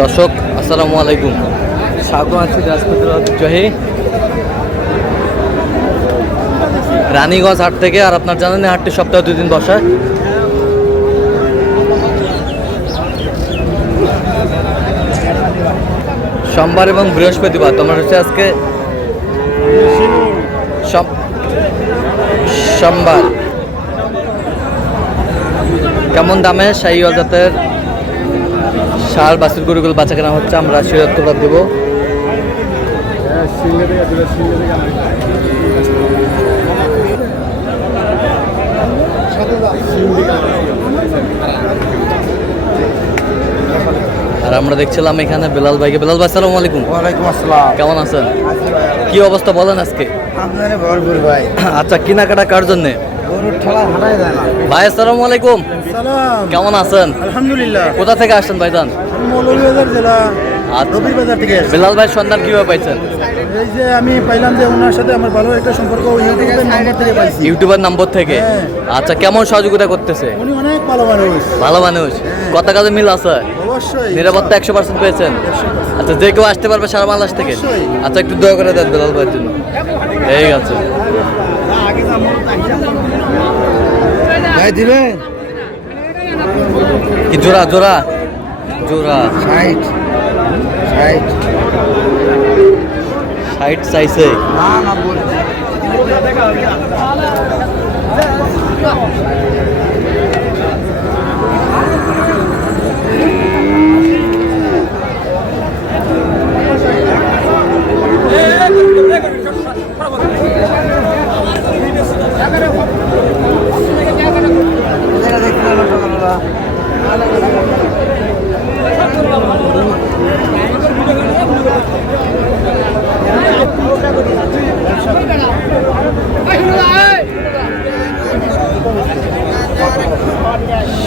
দর্শক আসসালামু আলাইকুম, স্বাগত আছি দিনাজপুর ঐতিহ্যবাহী রানীগঞ্জ হাট থেকে। আর আপনার জানেন হাটটি সপ্তাহে 2 দিন বসায়। সোমবার এবং বৃহস্পতিবার। তোমার হচ্ছে আজকে সোমবার। কেমন দামে শাহিওয়াল জাতের ষাঁড় বাছুর গরুগুলো বাচ্চা কেনা হচ্ছে আমরা শিরোত্তর দেবো। আর আমরা দেখছিলাম এখানে বেলাল ভাইকে। বেলাল ভাই আসসালামু আলাইকুম। ওয়ালাইকুম আসসালাম। কেমন আছেন? কি অবস্থা বলেন আজকে? আপনারে ভরপুর ভাই। আচ্ছা, কেনাকাটা কার জন্য? গরুর ঠেলা হাঁটাই যায় না। ভাই আসসালামু আলাইকুম। সালাম। কেমন আছেন? আলহামদুলিল্লাহ। কোথা থেকে আসছেন ভাইজান? মৌলভীবাজার জেলা আচ্ছা, রবির বাজার থেকে এসেছি। বেলাল ভাই সন্ধান কিভাবে পাইছেন? এই যে আমি পাইলাম যে ওনার সাথে আমার ভালো একটা সম্পর্ক ইউটিউবের নাম্বার থেকে পাইছি। ইউটিউবার নম্বর থেকে? হ্যাঁ। আচ্ছা, কেমন সহযোগিতা করতেছে? উনি অনেক ভালো মানুষ। ভালো মানুষ। কথা কাজে মিল আছে? অবশ্যই। নিরাপত্তা 100% পেয়েছেন? 100%। আচ্ছা, যে কেউ আসতে পারবে সারা বাংলাদেশ থেকে? অবশ্যই। আচ্ছা, একটু দয়া করে দেন বেলাল ভাইয়ের জন্য। ঠিক আছে ভাই দিবেন কি জোড়া জোড়া জোড়া 60 60 60 চাইছে? না না বলে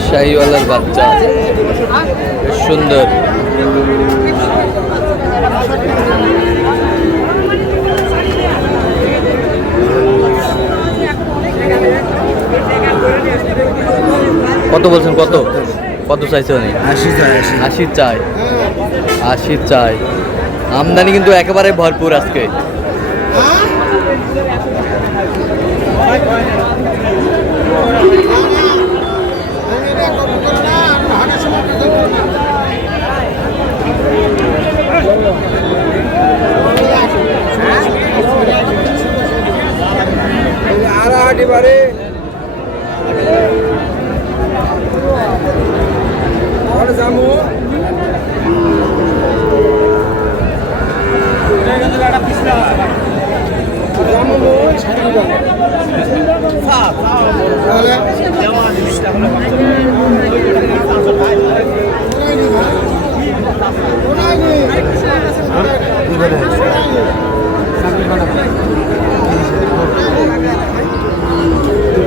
শাহিওয়ালার বাচ্চা বেশ সুন্দর। কত বলছেন? কত কত চাইছে উনি? 80 যায় 80 চাই। 80 চাই। আমদানি কিন্তু একেবারে ভরপুর আজকে। আর হাঁটি পারে আর জামু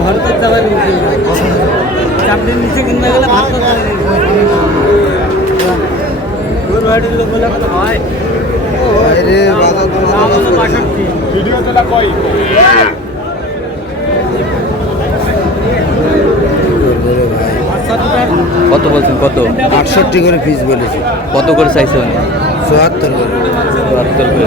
ভারতের যাবে চাপড়ির নিচে কিনতে গেলে ভারত কত বলছেন? কত? 68 করে পিস বলেছি। কত করে চাইছে উনি? 74 করে। 74 করে।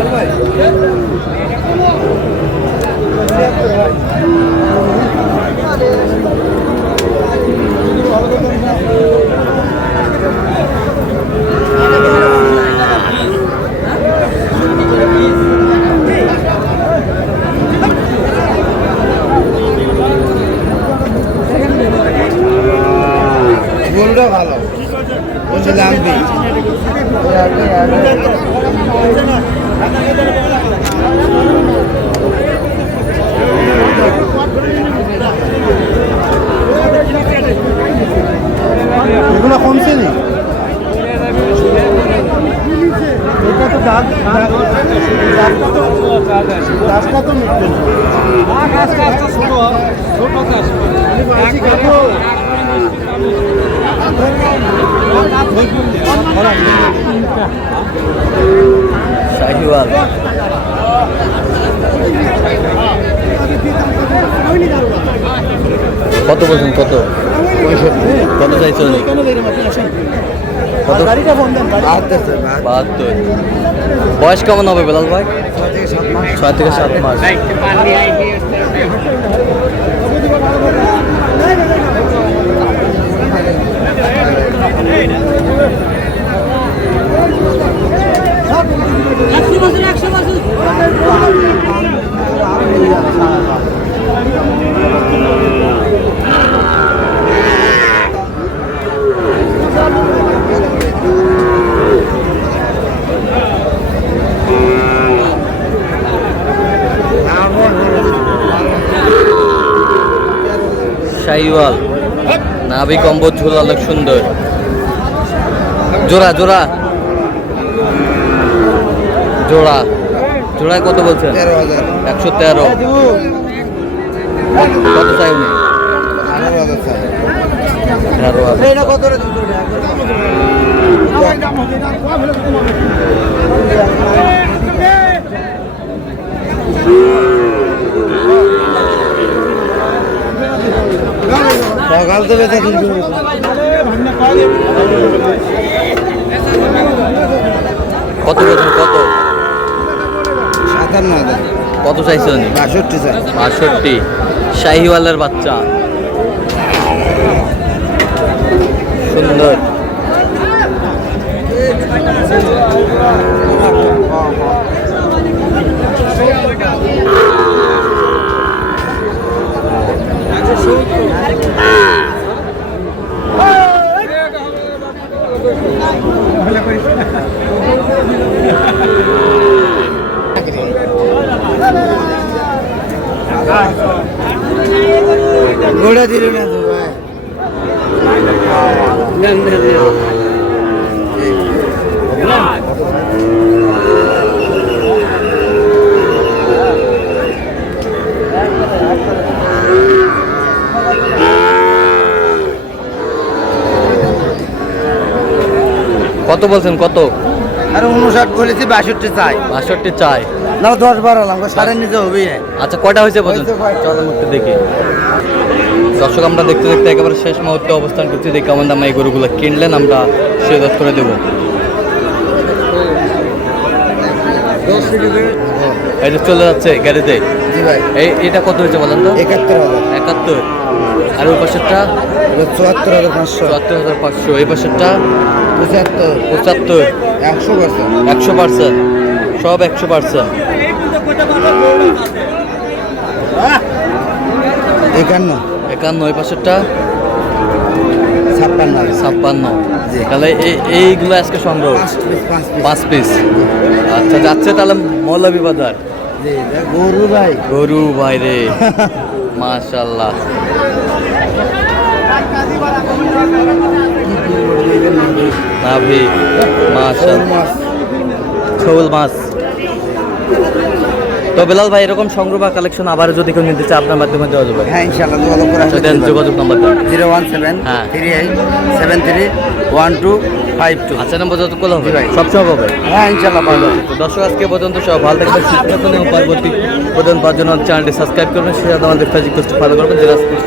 গরুটা ভালো বলছে লাম্বি। এগুলো কমছে নি? এটা তো দাগ গাছটা তো মিটবে শাহিওয়াল কত বলছেন? কত? 65। কত চাইছেন? কত কত? গাড়িটা ফোন দেন 72। বয়স কেমন হবে বেলাল ভাই? 6 থেকে 7 মাস। শাইওয়াল, নাভি কম্বল, ঝুল অনেক সুন্দর। জোড়া জোড়া জোড়া জোড়ায় কত বলছেন? 113। কত চাই উনি? 18,000। সকাল থেকে কত বলছেন? কত? 57,000। কত চাইছেন? 62 62। শাহিওয়ালের বাচ্চা, সুন্দর। ঘোড়া দিল না তো ভাই। কত বলছেন? কত? আর 59 বলেছি, 62 চাই। 62 চাই। না 10-12 লাখ সাড়ে নিচে হবে। আচ্ছা, কয়টা হয়েছে বলছেন? চলো একটু দেখি। দর্শক, আমরা দেখতে দেখতে একেবারে শেষ মুহূর্তে অবস্থান করছি। দেখি কেমন দামে এই গরুগুলো কিনলেন, আমরা সে দর করে দেবো। এই যে চলে যাচ্ছে গাড়িতে। জি ভাই। এটা কত হয়েছে বলেন তো? 71,000। 71। আর ওই পাশেরটা? 74,500। 74,500। এই পাশেরটা? 75। 75। 100%। 100%। সব 100%। 51। 51। ওই পাশেরটা? 56। 56। জি। তাহলে এইগুলো আজকে সংগ্রহ 5 পিস। আচ্ছা, যাচ্ছে তাহলে মৌলভী বাজার। জি, গরু ভাই। গরু ভাই রে, মাশাআল্লাহ। নাভি, মাশাআল্লাহ। শোল মাছ। তো বেলাল ভাই, এরকম সংগ্রহ বা কালেকশন আবার যদি কেউ নিতে চায় আপনার মাধ্যমে দেওয়া যাবে? হ্যাঁ ইনশাআল্লাহ যোগাযোগ করে আচ্ছা, দেন যোগাযোগ নাম্বার দেন। 01738731252। আচ্ছা, নাম্বার যত কল হবে ভাই। সবসময় হবে। হ্যাঁ ইনশাআল্লাহ পাবো। তো দর্শক, আজকে পর্যন্ত সব ভালো থাকবেন, সুস্থ থাকবেন এবং পরবর্তী প্রদান পাওয়ার জন্য চ্যানেলটি সাবস্ক্রাইব করবেন, সেটা আমাদের ফেসবুক পেজটি ফলো করবেন, জেলা স্পোর্টস।